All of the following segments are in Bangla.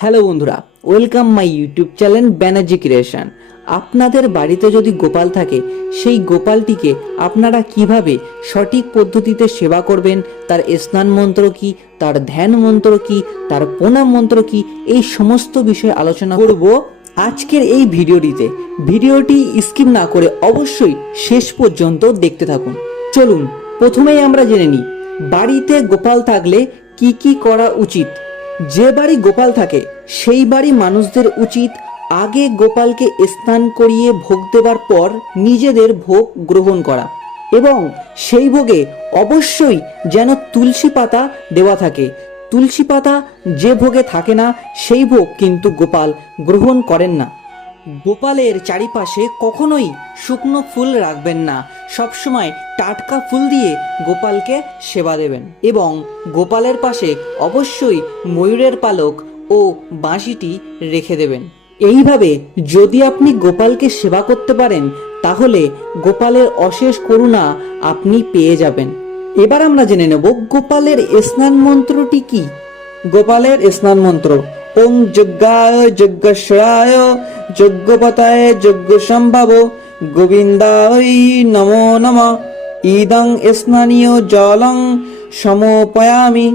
হ্যালো বন্ধুরা, welcome my YouTube channel Banerjee creation. আপনাদের বাড়িতে যদি গোপাল থাকে, সেই গোপালটিকে আপনারা কিভাবে সঠিক পদ্ধতিতে সেবা করবেন, তার স্নান মন্ত্র কি, তার ধ্যান মন্ত্র কি, তার প্রণাম মন্ত্র কি, এই সমস্ত বিষয়ে আলোচনা করব আজকের এই ভিডিওটিতে। ভিডিওটি স্কিপ না করে অবশ্যই শেষ পর্যন্ত দেখতে থাকুন। চলুন প্রথমেই আমরা জেনে নিই বাড়িতে গোপাল থাকলে কি কি করা উচিত। যে বাড়ি গোপাল থাকে সেই বাড়ি মানুষদের উচিত আগে গোপালকে স্নান করিয়ে ভোগ দেবার পর নিজেদের ভোগ গ্রহণ করা, এবং সেই ভোগে অবশ্যই যেন তুলসী পাতা দেওয়া থাকে। তুলসী পাতা যে ভোগে থাকে না সেই ভোগ কিন্তু গোপাল গ্রহণ করেন না। গোপালের চারিপাশে কখনোই শুকনো ফুল রাখবেন না, সবসময় টাটকা ফুল দিয়ে গোপালকে সেবা দেবেন, এবং গোপালের পাশে অবশ্যই ময়ূরের পালক ও বাঁশিটি রেখে দেবেন। এইভাবে যদি আপনি গোপালকে সেবা করতে পারেন তাহলে গোপালের অশেষ করুণা আপনি পেয়ে যাবেন। এবার আমরা জেনে নেব গোপালের স্নান মন্ত্রটি কি। গোপালের স্নান মন্ত্র: ওং যজ্ঞায় যজ্ঞশ্রায় যজ্ঞপতায় যজ্ঞ সম্ভব গোবিন্দায় নমো নমঃ ইদং স্নানীয় জলং সমর্পয়ামি।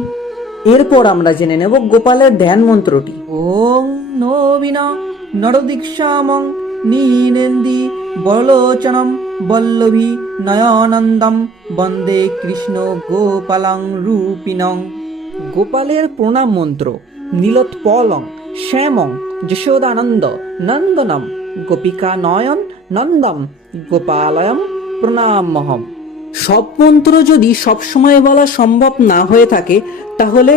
এরপর আমরা জেনে নেব গোপালের ধ্যান মন্ত্রটি। ওং নবীন নরদীক্ষামং নীনেন্দি বলোচনম বল্লভী নয়নন্দম বন্দে কৃষ্ণ গোপালং রূপিণং। গোপালের প্রণাম মন্ত্র: নীলোৎপলং শ্যামং যশোদানন্দ নন্দনম গোপিকা নয়ন নন্দম গোপালয়ম প্রণামহম। সব মন্ত্র যদি সবসময় বলা সম্ভব না হয়ে থাকে তাহলে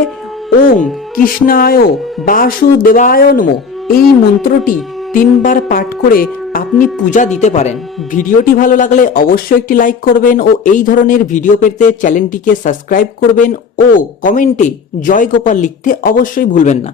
ওম কৃষ্ণায় বাসুদেবায় নমঃ এই মন্ত্রটি 3 বার পাঠ করে আপনি পূজা দিতে পারেন। ভিডিওটি ভালো লাগলে অবশ্যই একটি লাইক করবেন ও এই ধরনের ভিডিও পেতে চ্যানেলটিকে সাবস্ক্রাইব করবেন ও কমেন্টে জয় গোপাল লিখতে অবশ্যই ভুলবেন না।